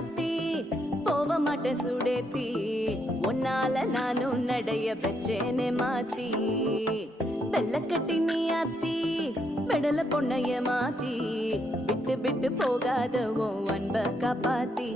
ஆத்தி போக மாட்டேன் சுடேத்தி உன்னால நானும் நடைய பெற்றேனே மாத்தி வெள்ளக்கட்டி நீ ஆத்தி பெடல பொண்ணைய மாத்தி விட்டு விட்டு போகாத உன் அன்ப காப்பாத்தி